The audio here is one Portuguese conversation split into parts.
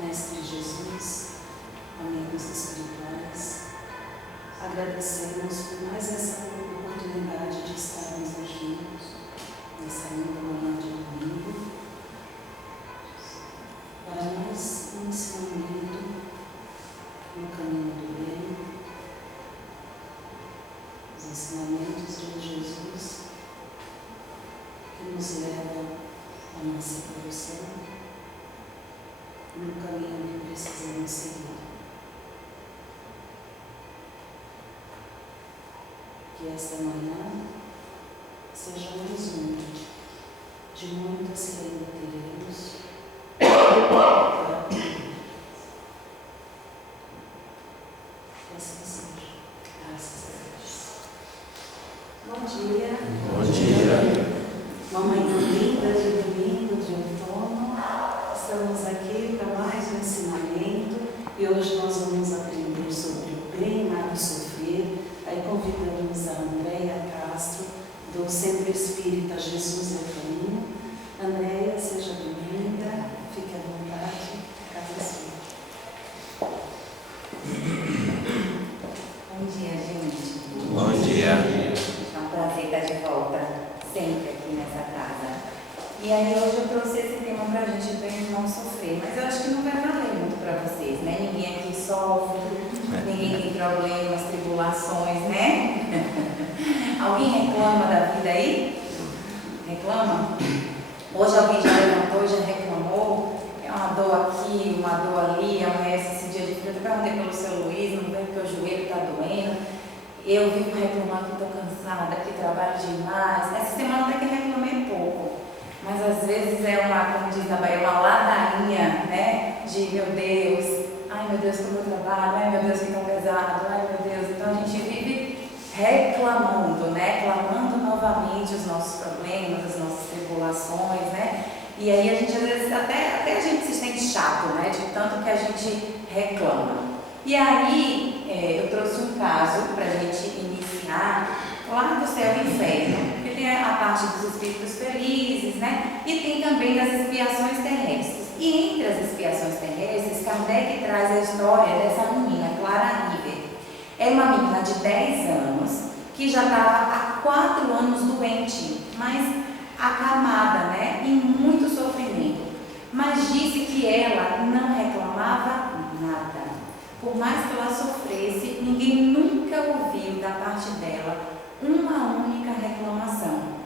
Mestre Jesus, amigos espirituais, agradecemos por mais essa oportunidade de estarmos aqui nessa linda manhã de domingo para mais um ensinamento no caminho do bem, os ensinamentos de Jesus que nos levam à nossa evolução no caminho que precisamos seguir. Que esta manhã seja mais uma de muitas que ainda teremos para aprender. Que assim seja. Graças a Deus. Bom dia. Bom dia. Mamãe linda de domingo, de outono. Estamos aqui para mais um ensinamento e hoje nós vamos aprender sobre o bem amar sofrer. Aí convidamos a Andréia Castro, do Centro Espírita Jesus é o Caminho. Andréia, seja bem-vinda, fique à vontade, casa sua. Bom dia, gente. Bom dia. É um prazer estar de volta sempre aqui nessa casa. E aí hoje eu trouxe esse tema para a gente bem não sofrer, mas eu acho que não vai valer muito para vocês, né? Ninguém aqui sofre, ninguém tem problemas, tribulações, né? Alguém reclama da vida aí? Reclama? Hoje alguém já levantou, já reclamou? É uma dor aqui, uma dor ali, amanhece esse dia de frio. Eu perguntei pelo seu Luiz, não veio porque o joelho está doendo. Eu vivo reclamando que estou cansada, que trabalho demais. Essa semana até que reclamei pouco. Mas às vezes é uma, como diz na Bahia, uma ladainha, né? De meu Deus, ai meu Deus, como eu trabalho, ai meu Deus, que tão pesado, ai meu Deus. Então a gente vive reclamando, né? Clamando novamente os nossos problemas, as nossas tribulações, né? E aí a gente às vezes até a gente se sente chato, né? De tanto que a gente reclama. E aí eu trouxe um caso para a gente iniciar lá do céu e inferno. Tem a parte dos espíritos felizes, né? E tem também das expiações terrestres. E entre as expiações terrestres, Kardec traz a história dessa menina, Clara River. É uma menina de 10 anos que já estava há 4 anos doente, mas acamada, né? Em muito sofrimento. Mas disse que ela não reclamava nada. Por mais que ela sofresse, ninguém nunca ouviu da parte dela uma única reclamação.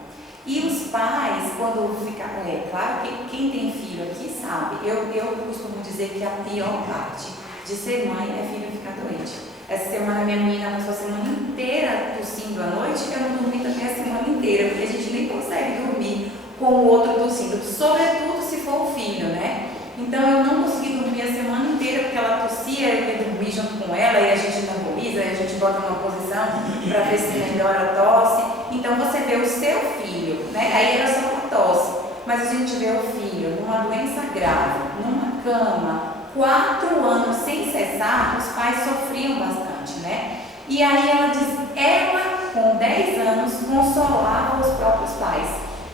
E os pais, quando ficam, claro que quem tem filho aqui sabe, eu costumo dizer que a pior parte de ser mãe é filho ficar doente. Essa semana minha menina passou a semana inteira tossindo à noite, eu não dormi também a semana inteira, porque a gente nem consegue dormir com o outro tossindo, sobretudo se for o filho, né? Então eu não consegui dormir a semana inteira porque ela tossia, eu ia dormir junto com ela e a gente nebuliza, e a gente bota numa posição para ver se melhora a tosse. Então você vê o seu filho, né? Aí era só uma tosse, mas a gente vê o filho numa doença grave, numa cama, 4 anos sem cessar, os pais sofriam bastante, né? E aí ela diz, ela com 10 anos consolava os próprios pais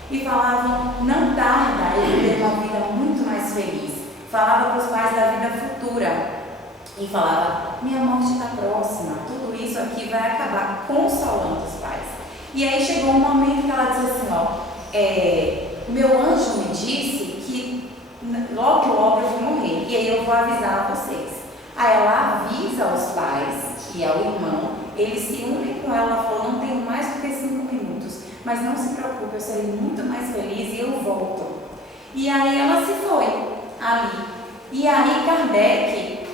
e falavam, não tarda ele ter uma vida muito mais feliz. Falava para os pais da vida futura e falava, minha morte está próxima, tudo isso aqui vai acabar, consolando os pais. E aí chegou um momento que ela disse assim, meu anjo me disse que logo eu vou morrer, e aí eu vou avisar vocês. Aí ela avisa aos pais e ao irmão, eles se unem com ela, falou, não tenho mais do que 5 minutos, mas não se preocupe, eu serei muito mais feliz e eu volto. E aí ela se foi ali. E aí Kardec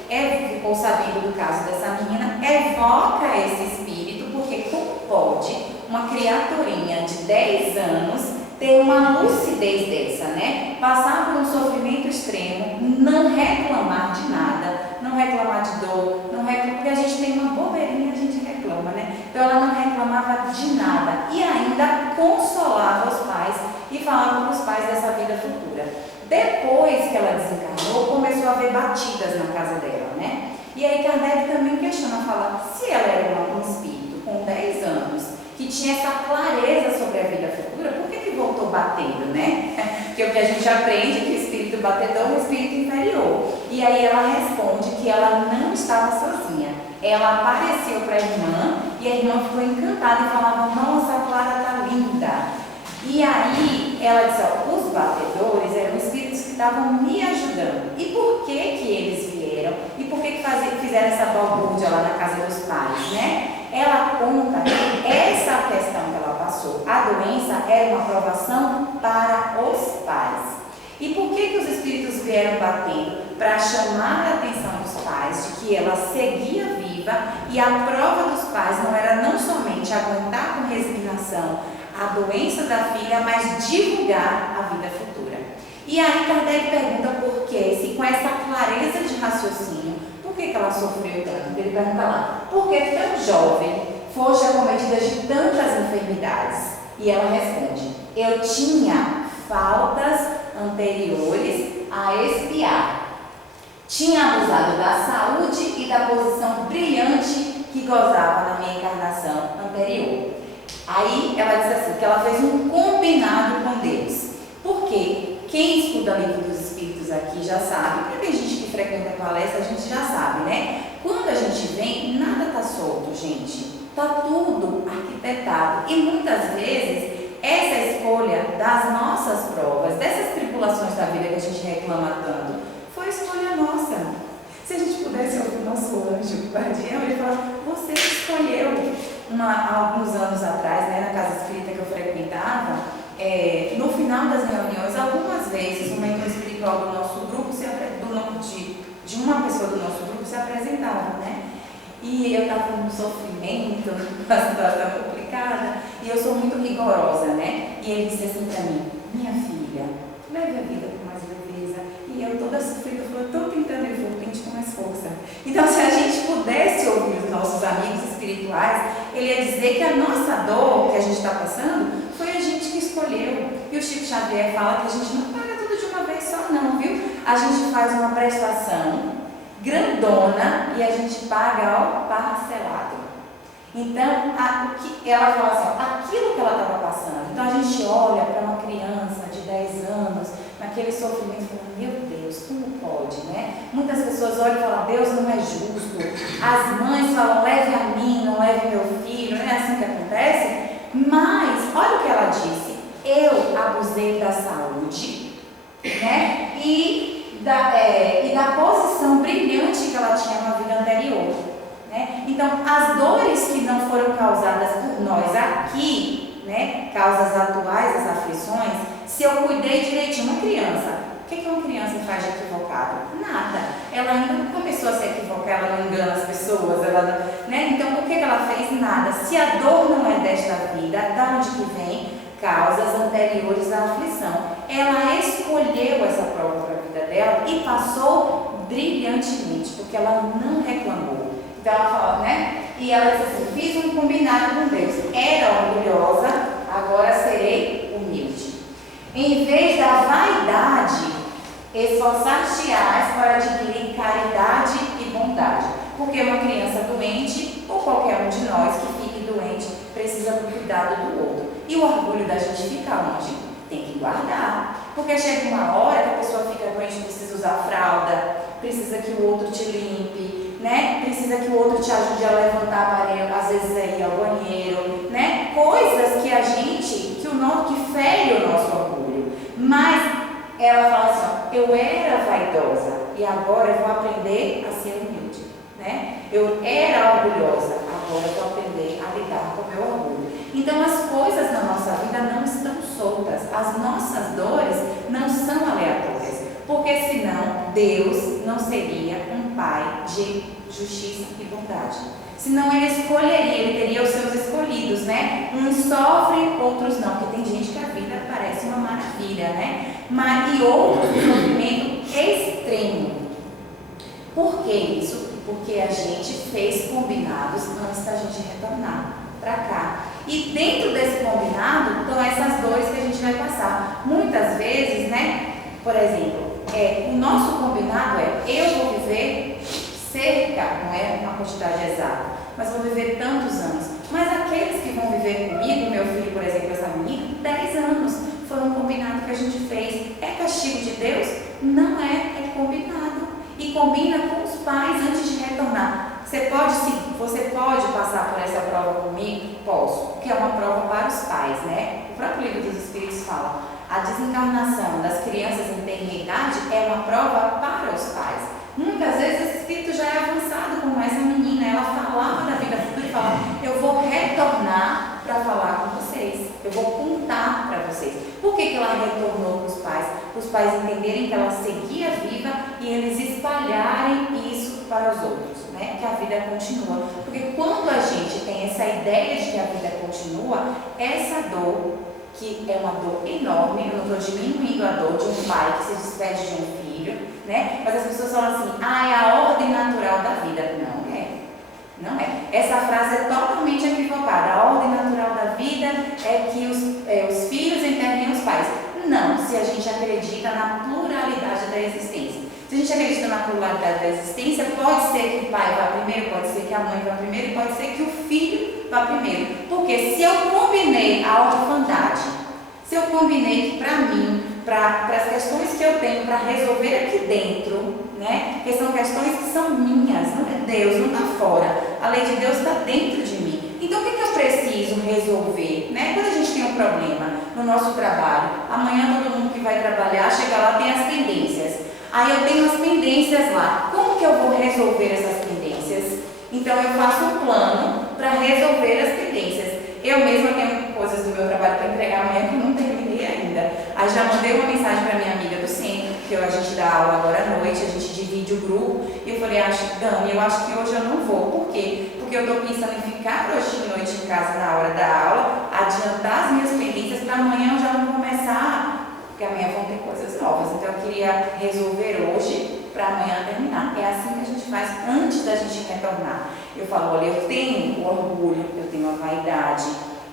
ficou sabendo do caso dessa menina, evoca esse espírito, porque como pode uma criaturinha de 10 anos ter uma lucidez dessa, né? Passar por um sofrimento extremo, não reclamar de nada, não reclamar de dor, não reclamar, porque a gente tem uma bobeirinha, a gente reclama, né? Então ela não reclamava de nada e ainda consolava os pais e falava para os pais dessa vida futura. Depois que ela desencarnou, começou a haver batidas na casa dela, né? E aí Kardec também questiona, fala, se ela era um espírito com 10 anos, que tinha essa clareza sobre a vida futura, por que voltou batendo, né? Porque o que a gente aprende é que o espírito batedor é um espírito inferior. E aí aí ela responde que ela não estava sozinha. Ela apareceu para a irmã e a irmã ficou encantada e falava: nossa, a Clara está linda. E aí ela disse: ó, os batedores eram espíritos que estavam me ajudando. E por que eles vieram? E por que fizeram essa balbúrdia lá na casa dos pais, né? Ela conta que essa questão que ela passou, a doença era uma provação para os pais. E por que os espíritos vieram batendo? Para chamar a atenção dos pais de que ela seguia viva, e a prova dos pais não era não somente aguentar com resignação a doença da filha, mas divulgar a vida futura. E aí Kardec pergunta por que, se com essa clareza de raciocínio, por que ela sofreu tanto? Ele pergunta lá: por que tão jovem foste acometida de tantas enfermidades? E ela responde: eu tinha faltas anteriores a expiar. Tinha abusado da saúde e da posição brilhante que gozava na minha encarnação anterior. Aí ela diz assim, que ela fez um combinado com Deus. Porque quem estuda o Livro dos Espíritos aqui já sabe, porque tem gente que frequenta a palestra, a gente já sabe, né? Quando a gente vem, nada está solto, gente. Está tudo arquitetado. E muitas vezes essa escolha das nossas provas, dessas tribulações da vida que a gente reclama tanto, foi escolha nossa. Se a gente pudesse ouvir o nosso anjo guardião, ele fala: você escolheu. Alguns anos atrás, né, na casa espírita que eu frequentava, no final das reuniões, algumas vezes o mentor espiritual do nosso grupo, de uma pessoa do nosso grupo, se apresentava, né? E eu estava num sofrimento, uma situação complicada, e eu sou muito rigorosa, né? E ele disse assim para mim: minha filha, leve a vida com mais leveza. E eu toda sofrida, eu falei: estou tentando evoluir, tente com mais força. Então, se a gente pudesse ouvir os nossos amigos espirituais, ele ia dizer que a nossa dor que a gente está passando foi a gente que escolheu. E o Chico Xavier fala que a gente não paga tudo de uma vez só não, viu? A gente faz uma prestação grandona e a gente paga, ó, parcelado. Então, ela fala assim, aquilo que ela estava passando. Então, a gente olha para uma criança de 10 anos, naquele sofrimento, e fala: meu Deus, como pode, né? Muitas pessoas olham e falam: Deus não é justo. As mães falam: leve a mim, não leve meu filho. Não é assim que acontece? Mas, olha o que ela disse: eu abusei da saúde, né? E da posição brilhante que ela tinha na vida anterior, né? Então, as dores que não foram causadas por nós aqui, né, causas atuais das aflições, se eu cuidei direitinho, uma criança, o que uma criança faz de equivocado? Nada. Ela ainda não começou a se equivocar, ela não engana as pessoas, né? Então, o que ela fez? Nada. Se a dor não é desta vida, da onde que vem? Causas anteriores à aflição. Ela escolheu essa prova para a vida dela e passou brilhantemente, porque ela não reclamou. Então ela fala, né? E ela disse assim: fiz um combinado com Deus. Era orgulhosa, agora serei humilde. Em vez da vaidade, esforçar-te-ás para adquirir caridade e bondade. Porque uma criança doente, ou qualquer um de nós que fique doente, precisa do cuidado do outro. E o orgulho da gente fica onde? Tem que guardar. Porque chega uma hora que a pessoa fica doente, precisa usar fralda, precisa que o outro te limpe, né? Precisa que o outro te ajude a levantar a parede, às vezes a ir ao banheiro, né? Coisas que a gente, que fere o nosso orgulho. Mas ela fala assim: ó, eu era vaidosa e agora eu vou aprender a ser humilde, né? Eu era orgulhosa, agora eu vou aprender a lidar com o meu orgulho. Então as coisas na nossa vida não estão soltas, as nossas dores não são aleatórias, porque senão Deus não seria um Pai de justiça e bondade. Senão ele escolheria, ele teria os seus escolhidos, né? Uns sofrem, outros não, porque tem gente que a vida parece uma maravilha, né? E outros um sofrimento extremo. Por que isso? Porque a gente fez combinados antes da gente retornar para cá. E dentro desse combinado estão essas dores que a gente vai passar. Muitas vezes, né? Por exemplo, o nosso combinado eu vou viver cerca, não é uma quantidade exata, mas vou viver tantos anos. Mas aqueles que vão viver comigo, meu filho, por exemplo, essa menina, 10 anos, foi um combinado que a gente fez. É castigo de Deus? Não é, é combinado. E com combina com os pais antes de retornar. Você pode passar por essa prova comigo? Posso, porque é uma prova para os pais, né? O próprio livro dos Espíritos fala, a desencarnação das crianças em tenra-idade é uma prova para os pais. Muitas vezes esse espírito já é avançado, como essa menina, ela falava da vida futura e falava, eu vou retornar para falar com vocês, eu vou contar para vocês. Por que ela retornou para os pais? Para os pais entenderem que ela seguia viva e eles espalharem isso para os outros, né? Que a vida continua. Porque quando a gente tem essa ideia de que a vida continua, essa dor, que é uma dor enorme, eu não estou diminuindo a dor de um pai que se despede de um filho, né? Mas as pessoas falam assim, é a ordem natural da vida. Não é. Não é. Essa frase é totalmente equivocada. A ordem natural da vida é que os filhos enterrem os pais. Não, se a gente acredita na pluralidade da existência. Se a gente acredita na pluralidade da existência, pode ser que o pai vá primeiro, pode ser que a mãe vá primeiro, pode ser que o filho vá primeiro. Porque se eu combinei a orfandade, se eu combinei que para mim, para as questões que eu tenho para resolver aqui dentro, né? Que são questões que são minhas, não é Deus, não está fora. A lei de Deus está dentro de mim. Então o que eu preciso resolver? Né? Quando a gente tem um problema no nosso trabalho, amanhã todo mundo que vai trabalhar, chega lá, tem as pendências. Aí eu tenho as pendências lá. Como que eu vou resolver essas pendências? Então eu faço um plano para resolver as pendências. Eu mesma tenho coisas do meu trabalho para entregar amanhã que eu não terminei ainda. Aí já mandei uma mensagem para minha amiga do centro, que a gente dá aula agora à noite, a gente divide o grupo. E eu falei, Dani, eu acho que hoje eu não vou. Por quê? Porque eu estou pensando em ficar hoje de noite em casa na hora da aula, adiantar as minhas pendências para amanhã eu já não começar, porque amanhã vão ter coisas novas. Então eu queria resolver hoje para amanhã terminar. É assim que a gente faz antes da gente retornar. Eu falo, olha, eu tenho o orgulho, eu tenho a vaidade,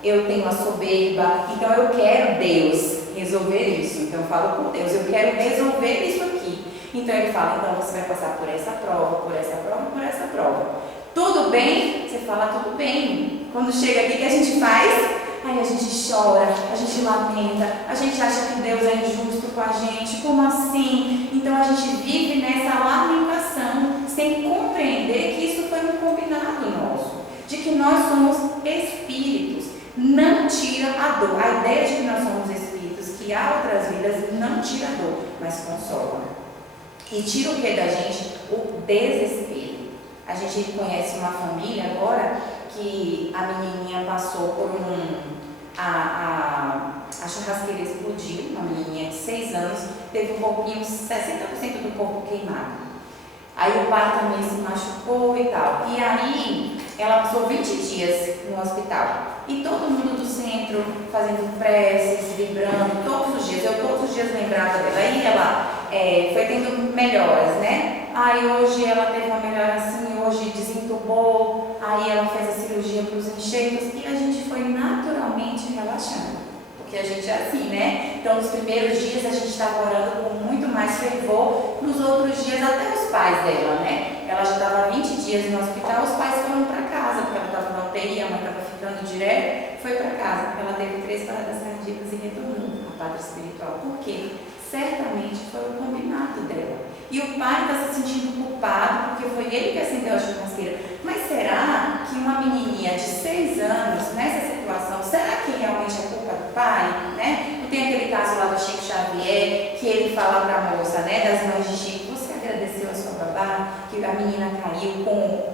eu tenho a soberba, então eu quero Deus resolver isso. Então eu falo com Deus, eu quero resolver isso aqui. Então ele fala, então você vai passar por essa prova, por essa prova, por essa prova. Tudo bem? Você fala tudo bem. Quando chega aqui, o que a gente faz? Aí a gente chora, a gente lamenta, a gente acha que Deus é injusto com a gente. Como assim? Então a gente vive nessa lamentação, sem compreender que isso foi um combinado nosso, de que nós somos espíritos. Não tira a dor. A ideia de que nós somos espíritos, que há outras vidas, não tira a dor, mas consola. E tira o que da gente? O desespero. A gente conhece uma família agora que a menininha passou por a churrasqueira explodiu, uma menininha de 6 anos, teve um pouquinho, 60% do corpo queimado. Aí o pai também se machucou e tal. E aí ela passou 20 dias no hospital. E todo mundo do centro fazendo preces, vibrando, todos os dias. Eu todos os dias lembrava dela. Aí ela foi tendo melhoras, né? Aí hoje ela teve uma melhora assim, hoje desentubou. Aí ela fez a cirurgia para os enxertos e a gente foi naturalmente relaxando. Porque a gente é assim, né? Então, nos primeiros dias a gente estava orando com muito mais fervor, nos outros dias até os pais dela, né? Ela já estava 20 dias no hospital, os pais foram para casa, porque ela estava na UTI, a mãe estava ficando direto, foi para casa. Ela teve 3 paradas cardíacas e retornou a pátria espiritual. Por quê? Certamente foi o combinado dela. E o pai está se sentindo culpado porque foi ele que acendeu a churrasqueira. Mas será que uma menininha de 6 anos, nessa situação, será que realmente é culpa do pai? Né? Não tem aquele caso lá do Chico Xavier, que ele fala para a moça, né, das mães de Chico, você agradeceu a sua babá, que a menina caiu com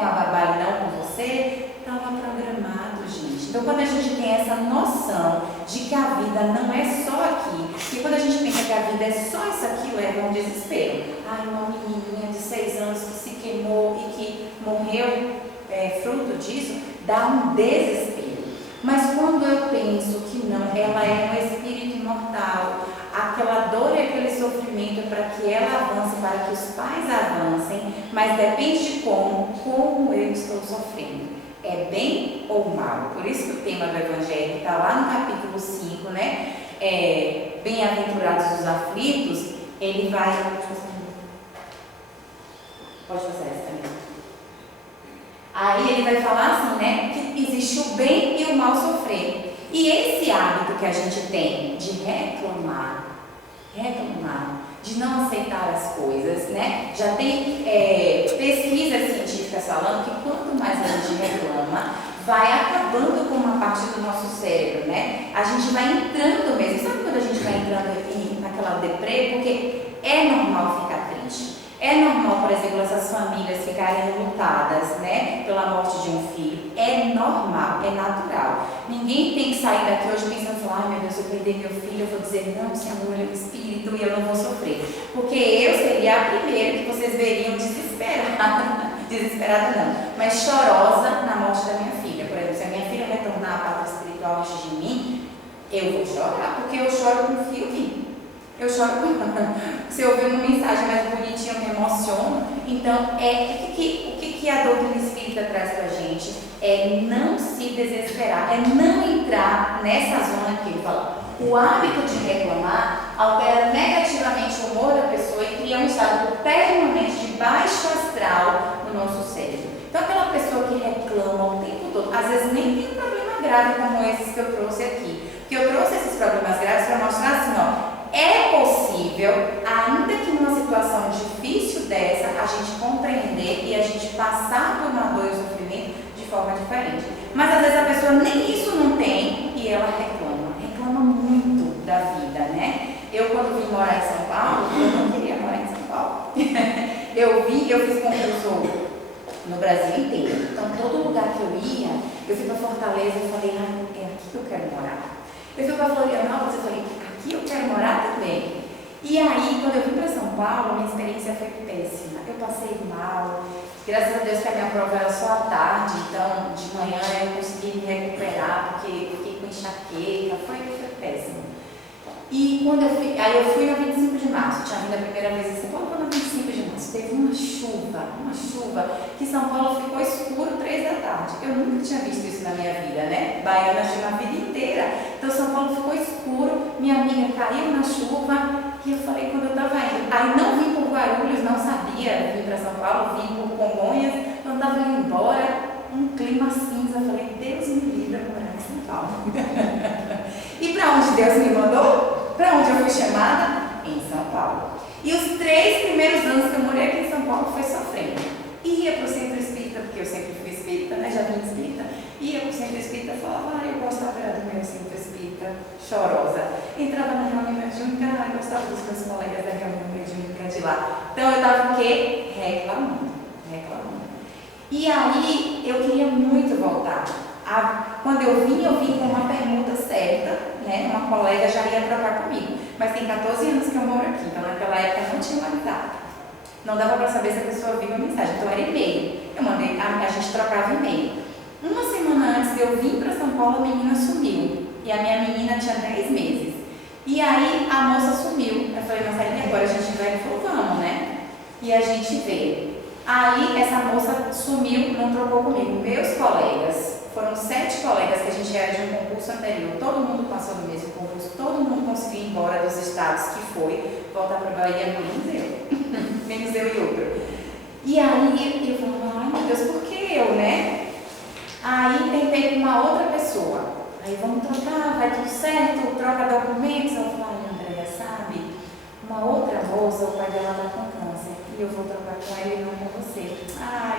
a babá e não com você? Estava programado, gente. Então, quando a gente tem essa noção de que a vida não é só aqui, e quando a gente pensa que a vida é só isso aqui, leva um desespero. Ai, uma menininha de 6 anos que se queimou e que morreu fruto disso, dá um desespero. Mas quando eu penso que não, ela é um espírito imortal, aquela dor e aquele sofrimento para que ela avance, para que os pais avancem, mas depende de como eu estou sofrendo. É bem ou mal? Por isso que o tema do Evangelho está lá no capítulo 5, né? Bem-aventurados os aflitos, ele vai... Pode fazer essa também. Aí ele vai falar assim, né? Que existe o bem e o mal sofrer. E esse hábito que a gente tem de reclamar, de não aceitar as coisas, né? Já tem pesquisas científicas falando que quanto mais a gente reclama, vai acabando com uma parte do nosso cérebro, né? A gente vai entrando mesmo. Sabe quando a gente vai entrando naquela deprê? Porque é normal ficar triste. É normal, por exemplo, essas famílias ficarem lutadas, né, pela morte de um filho. É normal, é natural. Ninguém tem que sair daqui hoje pensando, ai meu Deus, se eu perder meu filho, eu vou dizer, não, Senhor, ele é o Espírito e eu não vou sofrer. Porque eu seria a primeira que vocês veriam desesperada, desesperada não, mas chorosa na morte da minha filha. Por exemplo, se a minha filha retornar à pátria espiritual antes de mim, eu vou chorar, porque eu choro com o filme. Eu choro se eu ouvir uma mensagem mais bonitinha, eu me emociono. Então, o que a doutrina espírita traz pra gente? É não se desesperar, é não entrar nessa zona que ele fala. O hábito de reclamar altera negativamente o humor da pessoa e cria um estado permanente de baixo astral no nosso cérebro. Então, aquela pessoa que reclama o tempo todo, às vezes nem tem um problema grave como esses que eu trouxe aqui. Porque eu trouxe esses problemas graves para mostrar assim, ó. É possível, ainda que numa situação difícil dessa, a gente compreender e a gente passar por uma dor e sofrimento de forma diferente. Mas às vezes a pessoa nem isso não tem e ela reclama muito da vida, né? Eu quando vim morar em São Paulo, eu não queria morar em São Paulo. eu fiz concurso no Brasil inteiro. Então todo lugar que eu ia, eu fui para Fortaleza e falei, é aqui que eu quero morar. Eu fui para Florianópolis e falei, aqui eu quero morar também. E aí, quando eu vim para São Paulo, a minha experiência foi péssima. Eu passei mal. Graças a Deus que a minha prova era só à tarde, então de manhã eu consegui me recuperar, porque fiquei com enxaqueca, foi péssimo. E quando eu fui no 25 de março, tinha vindo a primeira vez em São Paulo, no 25 de março, teve uma chuva, que São Paulo ficou escuro 3 da tarde. Eu nunca tinha visto isso na minha vida, né? Baiana tinha a vida inteira. Então São Paulo ficou escuro, minha amiga caiu na chuva, e eu falei quando eu estava indo. Aí não vim por Guarulhos, não sabia vir para São Paulo, vim por Congonhas, quando estava indo embora, um clima cinza, eu falei, Deus me livre a morar em São Paulo. E para onde Deus me mandou? Para onde eu fui chamada? Em São Paulo. E os 3 primeiros anos que eu morei aqui em São Paulo foi sofrendo. Ia para o centro espírita, porque eu sempre fui espírita, né? Já vim espírita. Ia para o centro espírita e falava, eu gostava do meu centro espírita, chorosa. Entrava na reunião mediúnica, eu gostava dos meus colegas da reunião mediúnica de lá. Então eu estava o quê? Reclamando. E aí eu queria muito voltar. Quando eu vim com uma pergunta certa, né? Uma colega já ia trocar comigo. Mas tem 14 anos que eu moro aqui, então naquela época não tinha WhatsApp. Não dava para saber se a pessoa viu a mensagem, então era e-mail. Eu mandei, a gente trocava e-mail. Uma semana antes de eu vir para São Paulo, a menina sumiu. E a minha menina tinha 10 meses. E aí a moça sumiu. Eu falei, mas agora a gente vai e falou, vamos, né? E a gente veio. Aí essa moça sumiu, não trocou comigo. Meus colegas, foram 7 colegas que a gente era de um concurso anterior. Todo mundo passou no mesmo concurso, todo mundo conseguiu ir embora dos estados que foi, voltar para a Bahia, menos eu. Menos eu e outro. E aí eu falava, ai meu Deus, por que eu, né? Aí tentei com uma outra pessoa. Aí vamos trocar, vai tudo certo, troca documentos. Eu falei, Andréia, sabe? Uma outra moça, o pai dela está com câncer. E eu vou trocar com ele e não com você.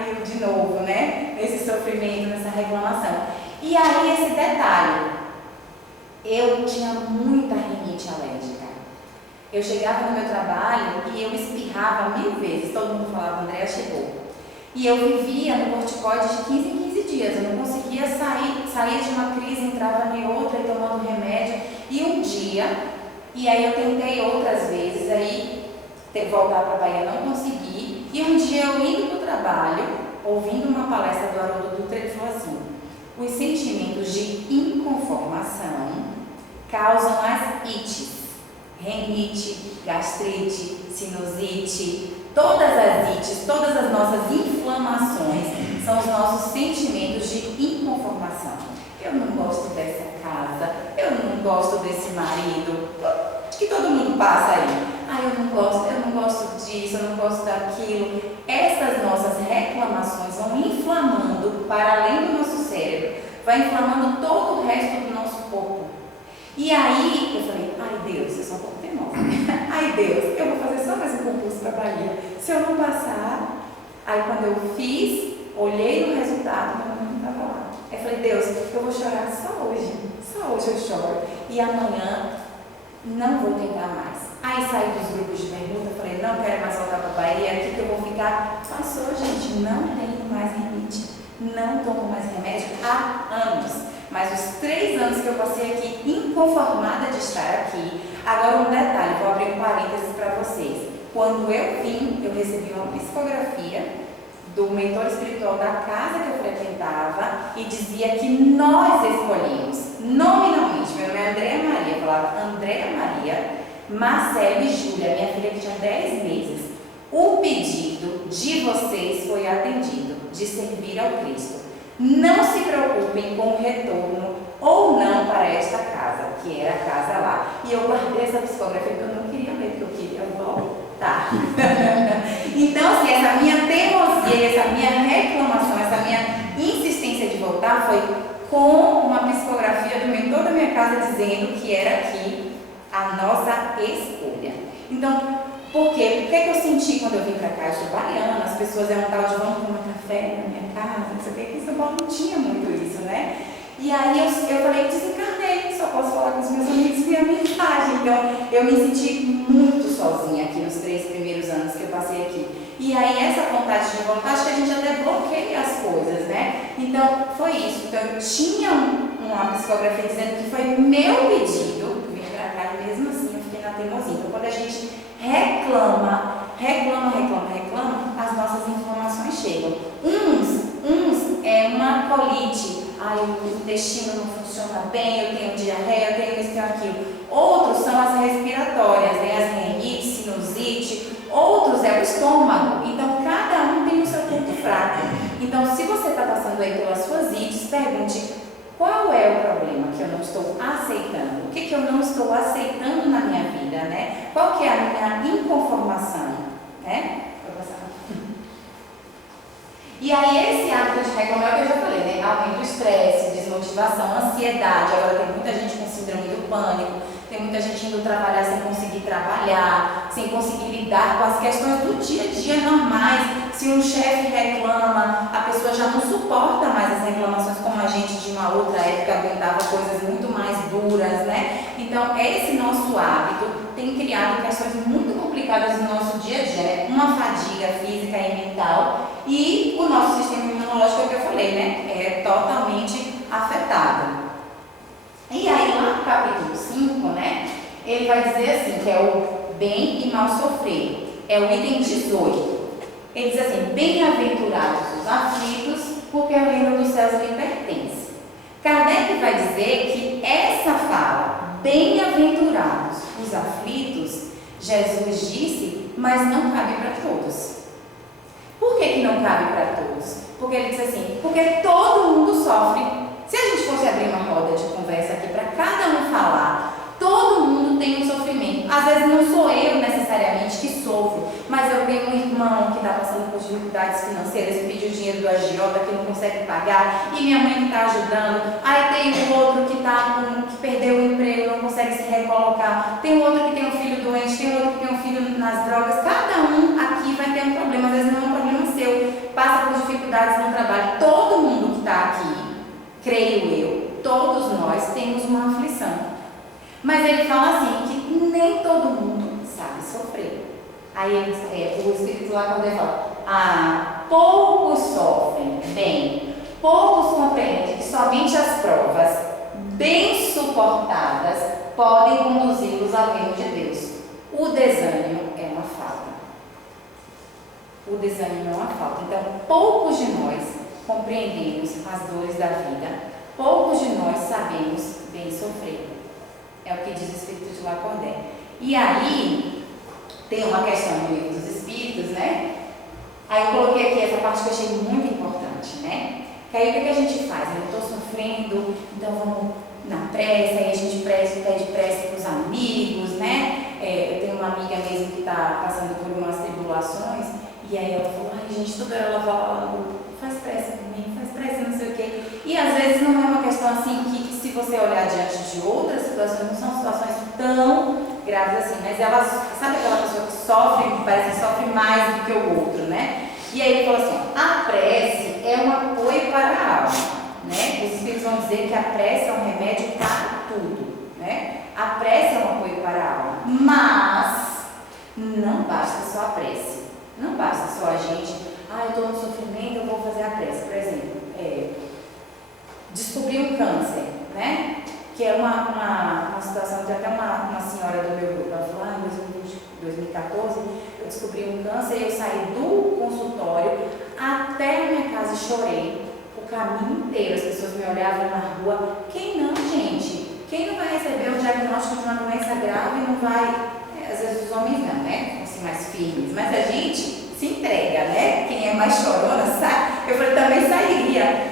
Eu de novo, né? Nesse sofrimento, nessa reclamação. E aí esse detalhe. Eu tinha muita rinite alérgica. Eu chegava no meu trabalho e eu espirrava 1000 vezes. Todo mundo falava, Andréia chegou. E eu vivia no corticoide de 15 em 15 dias. Eu não conseguia sair de uma crise, entrava em outra e tomando remédio. E um dia, e aí eu tentei outras vezes, aí voltar para a Bahia não consegui. E um dia eu indo para o trabalho, ouvindo uma palestra do Haroldo Dutra, ele falou assim, os sentimentos de inconformação causam as ites. Renite, gastrite, sinusite, todas as ites, todas as nossas inflamações são os nossos sentimentos de inconformação. Eu não gosto dessa casa, eu não gosto desse marido, que todo mundo passa aí. Eu não gosto disso, eu não gosto daquilo. Essas nossas reclamações vão inflamando para além do nosso cérebro, vai inflamando todo o resto do nosso corpo. E aí eu falei, ai Deus, eu sou um pouco teimosa. Ai Deus, eu vou fazer só mais um concurso para Bahia. Se eu não passar, aí quando eu fiz, olhei no resultado, meu nome não estava lá. Aí eu falei, Deus, eu vou chorar só hoje eu choro. E amanhã não vou tentar mais. Aí saí dos grupos de pergunta, falei, não quero mais voltar para Bahia, aqui que eu vou ficar. Passou, gente, não tenho mais rinite, não tomo mais remédio há anos. Mas os 3 anos que eu passei aqui, inconformada de estar aqui. Agora um detalhe, vou abrir um parênteses para vocês. Quando eu vim, eu recebi uma psicografia do mentor espiritual da casa que eu frequentava e dizia que nós escolhemos, nominalmente, meu nome é Andréa Maria, eu falava Andréa Maria, Marcelo e Júlia, minha filha que tinha 10 meses. O pedido de vocês foi atendido, de servir ao Cristo. Não se preocupem com o retorno ou não para esta casa, que era a casa lá. E eu guardei essa psicografia porque eu não queria ler, porque eu queria voltar. Então, assim, essa minha teimosia, essa minha reclamação, essa minha insistência de voltar foi com uma psicografia do mentor da minha casa dizendo que era aqui a nossa escolha. Então, por quê? O que eu senti quando eu vim para cá? Eu sou baiana, as pessoas eram tal de vamos tomar café na minha casa, não sei o que, em São Paulo não tinha muito isso, né? E aí eu falei, desencarnei, só posso falar com os meus amigos via mensagem. Então, eu me senti muito sozinha aqui nos 3 primeiros anos que eu passei aqui. E aí essa vontade de voltar, acho que a gente até bloqueia as coisas, né? Então, foi isso. Então, eu tinha uma psicografia dizendo que foi meu pedido, eu vim pra cá e mesmo assim eu fiquei na teimosia. Então, quando a gente reclama, as nossas informações chegam. Uns é uma colite, o intestino não funciona bem, eu tenho diarreia, eu tenho isso, tenho aquilo. Outros são as respiratórias, né? As renites, sinusite. Outros é o estômago. Então, cada um tem o seu ponto fraco. Então, se você está passando aí pelas suas ites, pergunte qual é o problema que eu não estou aceitando? O que eu não estou aceitando na minha vida, né? Qual que é a minha inconformação, né? E aí, esse hábito de reclamar é o que eu já falei, né? Aumenta o estresse, desmotivação, ansiedade. Agora, tem muita gente com síndrome do pânico, tem muita gente indo trabalhar sem conseguir trabalhar, sem conseguir lidar com as questões do dia a dia normais. Se um chefe reclama, a pessoa já não suporta mais as reclamações como a gente de uma outra época aguentava coisas muito mais duras, né? Então, esse nosso hábito tem criado questões muito complicadas no nosso dia a dia, né? Uma fadiga física e mental e o nosso sistema imunológico, que eu falei, né? É totalmente afetado. E aí, lá no capítulo 5, né? Ele vai dizer assim, que é o bem e mal sofrer. É o item 18. Ele diz assim, bem-aventurados os aflitos, porque o reino dos céus lhe pertence. Kardec vai dizer que essa fala, bem-aventurados os aflitos, Jesus disse, mas não cabe para todos. Por que não cabe para todos? Porque ele diz assim, porque todo mundo sofre. Se a gente fosse abrir uma roda de conversa aqui para cada um falar, todo mundo tem um sofrimento. Às vezes não sou eu necessariamente que sofro, mas eu tenho um irmão que está passando por dificuldades financeiras, que pediu dinheiro do agiota, que não consegue pagar, e minha mãe que está ajudando. Aí tem o outro que perdeu o emprego, não consegue se recolocar. Tem o outro que tem um filho doente, tem o outro que tem um filho nas drogas. Cada um aqui vai ter um problema, às vezes não é um problema seu, passa por dificuldades no trabalho. Todo mundo que está aqui, creio eu, todos nós temos uma aflição. Mas ele fala assim, que nem todo mundo sabe sofrer. Aí o Espírito lá quando ele fala, poucos sofrem bem, poucos compreendem que somente as provas bem suportadas podem conduzi-los ao reino de Deus. O desânimo é uma falta. O desânimo é uma falta. Então, poucos de nós compreendemos as dores da vida, poucos de nós sabemos bem sofrer. É o que diz o Espírito de Lacordaire. E aí, tem uma questão no Livro dos Espíritos, né? Aí eu coloquei aqui essa parte que eu achei muito importante, né? Que aí o que a gente faz? Eu estou sofrendo, então vamos na prece, aí a gente pede prece para os amigos, né? Eu tenho uma amiga mesmo que está passando por umas tribulações, e aí ela falou, gente, toda hora ela fala, faz prece por mim, faz prece, não sei o quê. E às vezes não é uma questão assim que se se você olhar diante de outras situações, não são situações tão graves assim, mas elas, sabe aquela pessoa que sofre, parece que sofre mais do que o outro, né? E aí ele falou assim, a prece é um apoio para a alma, né? Os espíritos vão dizer que a prece é um remédio para tudo, né? A prece é um apoio para a alma, mas não basta só a prece, não basta só a gente, eu estou no sofrimento, eu vou fazer a prece. Por exemplo, descobrir um câncer, né? Que é uma situação, tem até uma senhora do meu grupo, ela falou, em 2014, eu descobri um câncer e eu saí do consultório até a minha casa e chorei o caminho inteiro, as pessoas me olhavam na rua, quem não, gente? Quem não vai receber um diagnóstico de uma doença grave e não vai, às vezes os homens não, né? Assim, mais firmes, mas a gente se entrega, né? Quem é mais chorona, sai. Eu falei, também sairia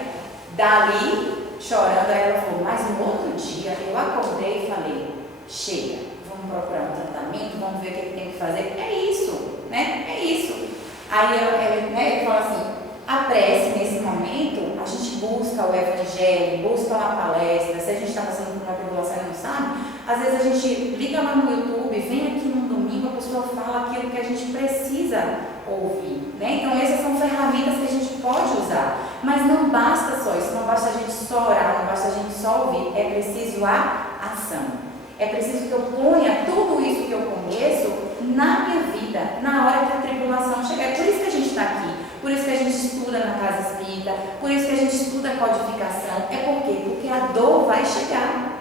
dali chorando. Aí ela falou, mas no outro dia eu acordei e falei, chega, vamos procurar um tratamento, vamos ver o que tem que fazer. É isso, né? É isso. Aí ele fala assim, a prece nesse momento, a gente busca o evangelho, busca uma palestra. Se a gente está passando por uma tribulação e não sabe, às vezes a gente liga lá no YouTube, vem aqui num domingo, a pessoa fala aquilo que a gente precisa ouvir, né? Então essas são ferramentas que a gente pode usar, mas não basta só isso, não basta a gente só orar, não basta a gente só ouvir, é preciso a ação. É preciso que eu ponha tudo isso que eu conheço na minha vida, na hora que a tribulação chegar. É por isso que a gente está aqui, por isso que a gente estuda na casa espírita, por isso que a gente estuda a codificação. É por quê? Porque a dor vai chegar.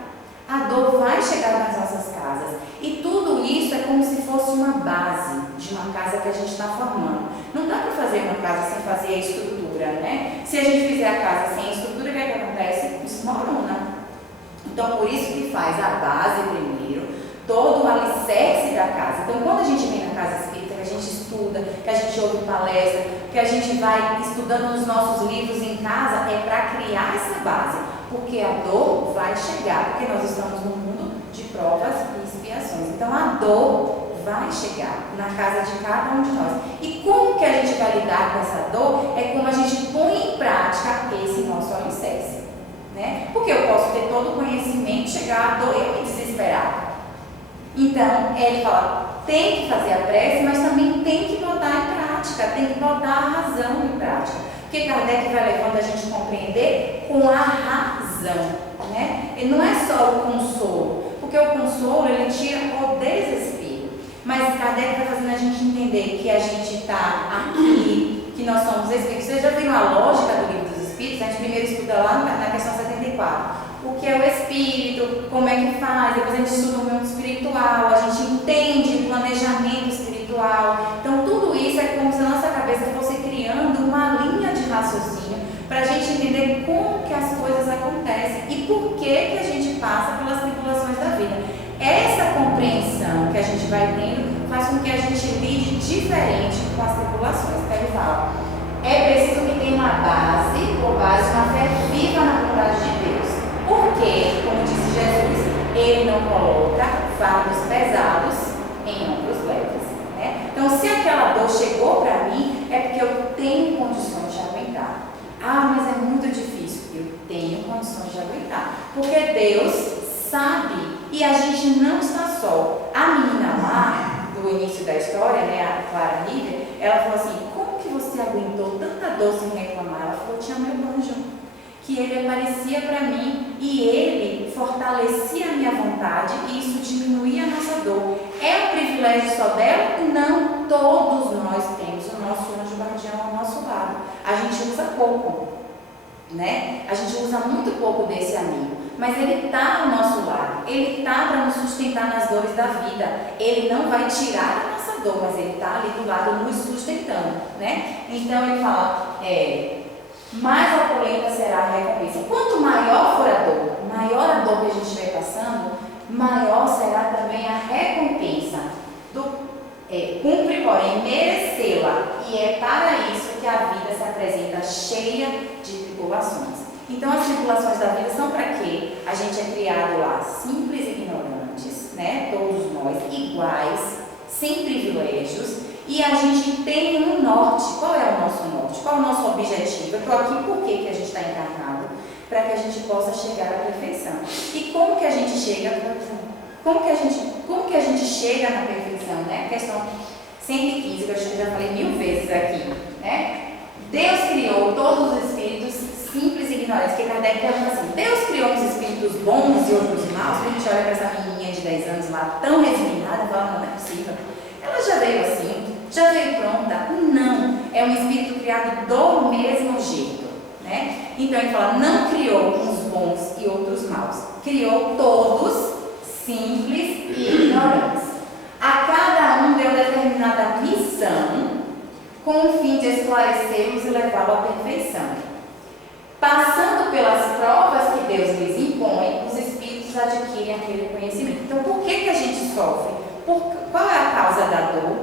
A dor vai chegar nas nossas casas. E tudo isso é como se fosse uma base de uma casa que a gente está formando. Não dá para fazer uma casa sem fazer a estrutura, né? Se a gente fizer a casa sem a estrutura, o que é que acontece? Desmorona. Então, por isso que faz a base primeiro, todo o alicerce da casa. Então, quando a gente vem na casa espírita, que a gente estuda, que a gente ouve palestra, que a gente vai estudando nos nossos livros em casa, é para criar essa base. Porque a dor vai chegar, porque nós estamos num mundo de provas e expiações. Então, a dor vai chegar na casa de cada um de nós. E como que a gente vai lidar com essa dor? É como a gente põe em prática esse nosso alicerce. Né? Porque eu posso ter todo o conhecimento, chegar à dor e eu me desesperar. Então, ele fala, tem que fazer a prece, mas também tem que botar em prática, tem que botar a razão em prática. Porque Kardec vai levando a gente a compreender com a razão, né? E não é só o consolo, porque o consolo, ele tira o desespero. Mas Kardec vai fazendo a gente entender que a gente está aqui, que nós somos espíritos. Vocês já viram a lógica do livro dos espíritos? A gente primeiro estuda lá na questão 74. O que é o espírito, como é que faz, depois a gente estuda o mundo espiritual, a gente entende o planejamento espiritual. Então tudo isso é como se a nossa cabeça fosse criando uma linha de raciocínio para a gente entender como que as coisas acontecem e por que a gente passa pelas tribulações da vida. Essa compreensão que a gente vai tendo faz com que a gente lide diferente com as tribulações. Então ele fala, é preciso que tenha uma base, uma fé viva na vontade de Deus. Porque, como disse Jesus, ele não coloca fardos pesados em ombros leves. Né? Então, se aquela dor chegou para mim, é porque eu tenho condições de aguentar. Mas é muito difícil. Eu tenho condições de aguentar. Porque Deus sabe e a gente não está só. A menina lá, do início da história, né, a Clara River, ela falou assim, como que você aguentou tanta dor sem reclamar? Ela falou, tinha meu anjo, que ele aparecia para mim e ele fortalecia a minha vontade e isso diminuía a nossa dor. É um privilégio só dela? Não, todos nós temos o nosso anjo guardião ao nosso lado. A gente usa pouco, né? A gente usa muito pouco desse amigo, mas ele está ao nosso lado, ele está para nos sustentar nas dores da vida. Ele não vai tirar a nossa dor, mas ele está ali do lado nos sustentando, né? Então ele fala, mais opulenta será a recompensa. Quanto maior for a dor, maior a dor que a gente estiver passando, maior será também a recompensa. Cumpre, porém, merecê-la. E é para isso que a vida se apresenta cheia de tribulações. Então, as tribulações da vida são para quê? A gente é criado lá simples e ignorantes, né? Todos nós iguais, sem privilégios. E a gente tem um norte. Qual é o nosso norte? Qual é o nosso objetivo? Eu estou aqui por que a gente está encarnado? para que a gente possa chegar à perfeição. E como que a gente chega à perfeição? Como que a gente chega na perfeição, né? Questão 115, que eu acho que já falei 1000 vezes aqui, né? Deus criou todos os espíritos simples e ignorantes, que Kardec pergunta assim, Deus criou uns espíritos bons e outros maus? A gente olha para essa menininha de 10 anos lá, tão resignada, e fala, não é possível. Ela já veio assim, já veio pronta? Não, é um espírito criado do mesmo jeito, né? Então ele fala, não criou uns bons e outros maus, criou todos simples e ignorantes. A cada um deu determinada missão com o fim de esclarecê-los e levá-lo à perfeição. Passando pelas provas que Deus lhes impõe, os espíritos adquirem aquele conhecimento. Então, por que a gente sofre? Qual é a causa da dor?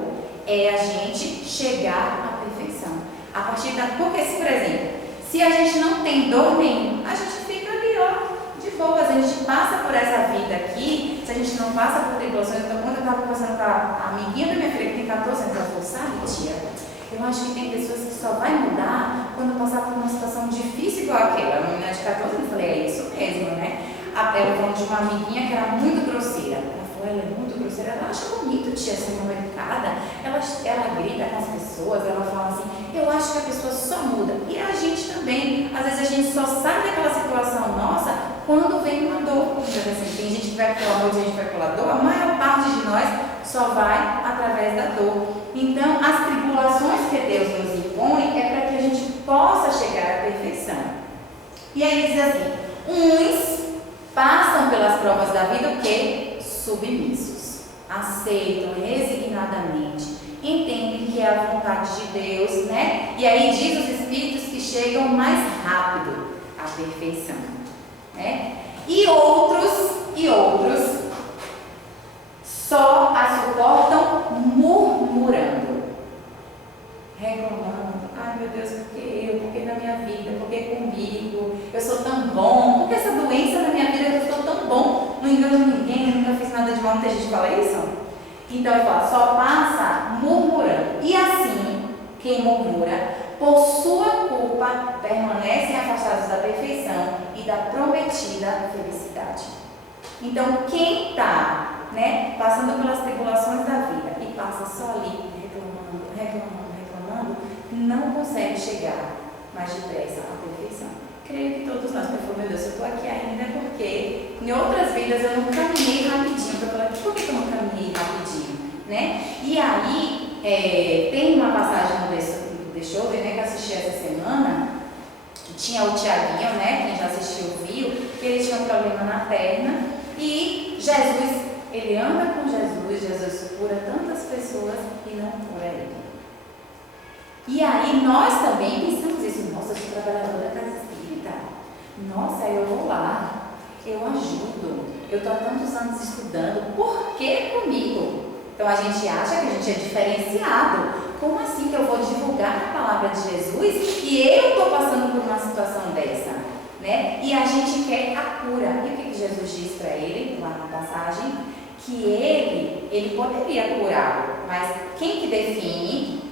É a gente chegar à perfeição. A partir da... Porque, por exemplo, se a gente não tem dor nenhuma, a gente fica ali, ó, de boas. A gente passa por essa vida aqui, se a gente não passa por tribulações, então, quando eu estava conversando com a amiguinha da minha filha, que tem 14 anos, ela falou, sabe, tia, eu acho que tem pessoas que só vai mudar quando passar por uma situação difícil igual aquela. A menina de 14 anos, eu falei, é isso mesmo, né? Ela falou de uma amiguinha que era muito grosseira. Ela falou, ela é muito grosseira. Ela acha bonito, tia, ser mal educada. Ela grita com as pessoas, ela fala assim, eu acho que a pessoa só muda. E a gente também. Às vezes a gente só sai daquela situação nossa quando vem uma dor. Assim, tem gente que vai pela noite, a gente vai pela dor. A maior parte de nós só vai através da dor. Então, as tribulações que Deus nos impõe é para que a gente possa chegar à perfeição. E aí diz assim, uns passam pelas provas da vida o quê? Submissos. Aceitam resignadamente. Entendem que é a vontade de Deus, né? E aí diz os espíritos que chegam mais rápido à perfeição, né? E outros só a suportam murmurando, reclamando. Ai meu Deus, por que eu? Por que na minha vida? Por que comigo? Eu sou tão bom. Por que essa doença na minha vida? Eu sou tão bom. Não engano ninguém, eu nunca fiz nada de mal. Muita gente fala isso. Então ele fala, só passa murmurando. E assim, quem murmura, por sua culpa, permanecem afastados da perfeição e da prometida felicidade. Então quem está, né, passando pelas tribulações da vida e passa só ali reclamando, não consegue chegar mais depressa à perfeição. Creio que todos nós, porque meu Deus, eu estou aqui ainda porque em outras vidas eu não caminhei rapidinho. Eu falei, por que eu não caminhei rapidinho? Né? E aí, tem uma passagem no Deixa eu ver, né, que eu assisti essa semana, que tinha o Tiaguinho, né, quem já assistiu viu, que ele tinha um problema na perna e Jesus, ele anda com Jesus cura tantas pessoas e não cura ele. E aí nós também pensamos isso, nossa, eu sou trabalhadora da casa espírita, nossa, eu vou lá, eu ajudo, eu estou há tantos anos estudando, por que comigo? Então a gente acha que a gente é diferenciado. Como assim que eu vou divulgar a palavra de Jesus e eu estou passando por uma situação dessa? Né? E a gente quer a cura. E o que Jesus diz para ele, lá na passagem? Que ele poderia curá-lo, mas quem que define?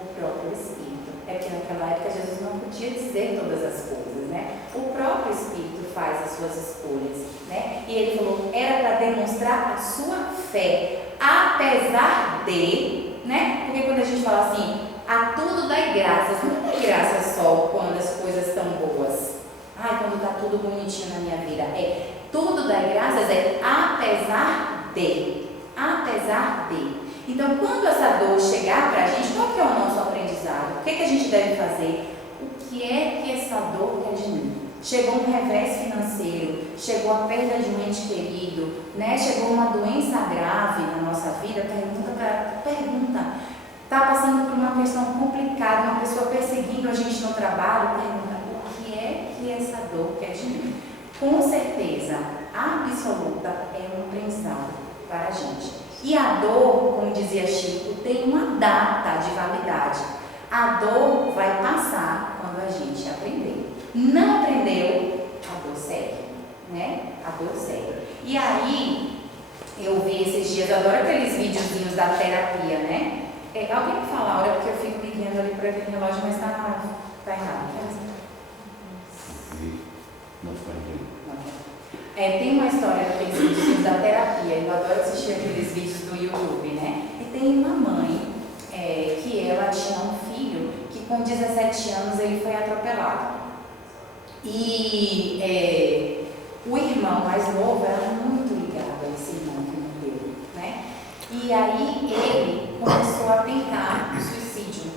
O próprio Espírito. É porque naquela época Jesus não podia dizer todas as coisas, né? O próprio Espírito faz as suas escolhas, né? E ele falou, era para demonstrar a sua fé, apesar de, né? Porque quando a gente fala assim, a tudo dai graças, não dá graças só quando as coisas estão boas. Ai, quando está tudo bonitinho na minha vida. É, tudo dai graças é apesar de. Apesar de. Então, quando essa dor chegar para a gente, qual que é o nosso aprendizado? O que a gente deve fazer? O que é que essa dor quer de mim? Chegou um revés financeiro, chegou a perda de um ente querido, né? Chegou uma doença grave na nossa vida, pergunta. Está passando por uma questão complicada, uma pessoa perseguindo a gente no trabalho, pergunta, o que é que essa dor quer de mim? Com certeza, absoluta, é um aprendizado para a gente. E a dor, como dizia Chico, tem uma data de validade. A dor vai passar quando a gente aprender. Não aprendeu, a dor segue, né? A dor segue. E aí, eu vi esses dias, eu adoro aqueles videozinhos da terapia, né? Alguém me fala a hora, porque eu fico me guiando ali por aquele relógio, mas tá errado. Tem uma história daqueles vídeos da terapia, eu adoro assistir aqueles vídeos do YouTube, né? E tem uma mãe que ela tinha um filho que com 17 anos ele foi atropelado. E o irmão mais novo era muito ligado a esse irmão que morreu, né? E aí ele começou a tentar o suicídio.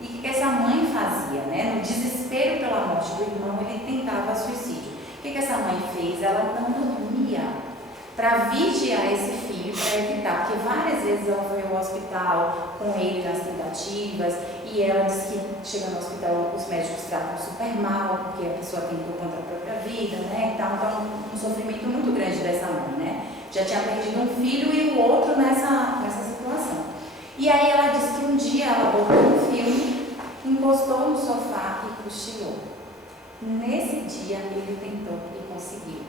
E o que essa mãe fazia, né? No desespero pela morte do irmão, ele tentava suicídio. O que essa mãe fez? Ela não dormia para vigiar esse filho, para evitar, porque várias vezes ela foi ao hospital com ele nas tentativas, e ela disse que chega no hospital, os médicos tratam super mal, porque a pessoa tentou contra a própria vida, né? Então, um sofrimento muito grande dessa mãe, né? Já tinha perdido um filho e o outro nessa situação. E aí ela disse que um dia ela botou um filme, encostou no sofá e cochilou. Nesse dia ele tentou e conseguiu.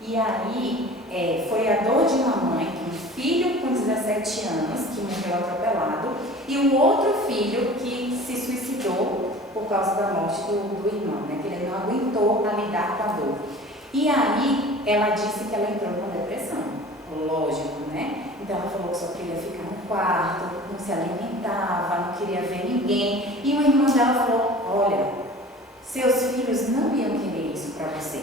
E aí foi a dor de uma mãe, um filho com 17 anos que morreu atropelado e um outro filho que se suicidou por causa da morte do irmão, né? Que ele não aguentou lidar com a dor. E aí ela disse que ela entrou numa depressão, lógico, né? Então ela falou que só queria ficar no quarto, não se alimentava, não queria ver ninguém. E o irmão dela falou: olha, seus filhos não iam querer isso para você,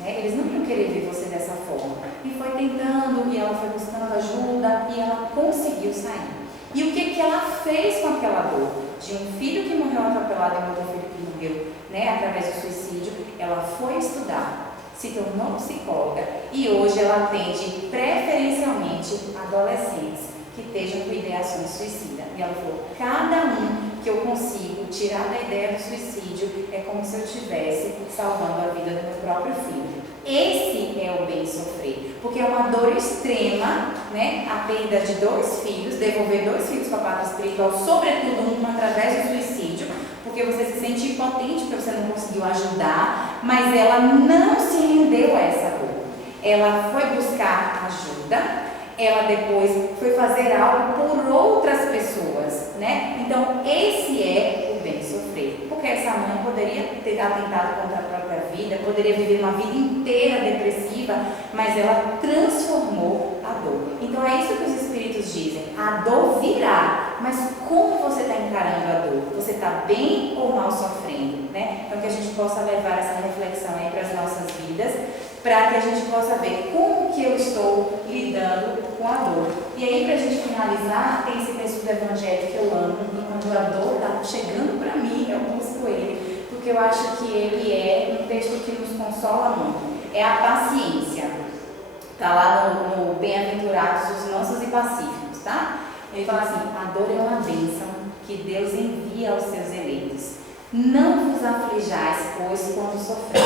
né? Eles não iam querer ver você dessa forma. E foi tentando, e ela foi buscando ajuda, e ela conseguiu sair. E o que ela fez com aquela dor? De um filho que morreu atropelado e outro filho que morreu, né, através do suicídio, ela foi estudar, se tornou psicóloga e hoje ela atende preferencialmente adolescentes que estejam com ideações suicidas. E ela falou: cada um que eu consigo tirar da ideia do suicídio é como se eu estivesse salvando a vida do meu próprio filho. Esse é o bem sofrer, porque é uma dor extrema, né? A perda de 2 filhos, devolver 2 filhos para a pátria espiritual, sobretudo um através do suicídio, porque você se sente impotente porque você não conseguiu ajudar, mas ela não se rendeu a essa dor. Ela foi buscar ajuda, ela depois foi fazer algo por outras pessoas, né? Então esse é o bem sofrer, porque essa mãe poderia ter atentado contra a própria vida, poderia viver uma vida inteira depressiva, mas ela transformou a dor. Então é isso que os espíritos dizem: a dor virá, mas como você está encarando a dor? Você está bem ou mal sofrendo, né? Então que a gente possa levar essa reflexão aí para as nossas vidas, para que a gente possa ver como que eu estou lidando com a dor. E aí, para a gente finalizar, tem esse texto do Evangelho que eu amo, e quando a dor está chegando para mim, eu busco ele, porque eu acho que ele é um texto que nos consola muito. É a paciência. Está lá no Bem-aventurados os mansos e pacíficos, tá? Ele fala assim: a dor é uma bênção que Deus envia aos seus eleitos. Não vos aflijais, pois, quando sofreis.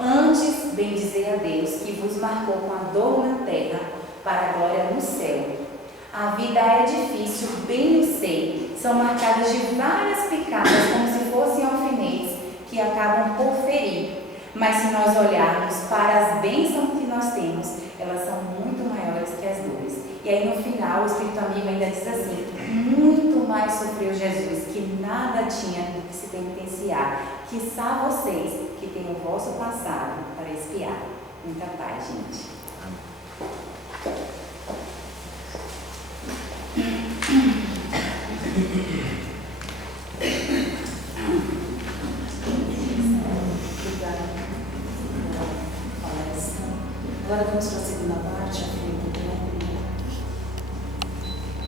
Antes, bendizer a Deus, que vos marcou com a dor na terra, para a glória no céu. A vida é difícil, bem eu sei. São marcadas de várias picadas, como se fossem alfinetes, que acabam por ferir. Mas se nós olharmos para as bênçãos que nós temos, elas são muito maiores que as dores. E aí no final o Espírito Amigo ainda diz assim: muito mais sofreu Jesus, que nada tinha do que se penitenciar, quiçá vocês que têm o vosso passado para expiar. Muita paz, gente. Agora vamos para a segunda parte, a Filipe, né?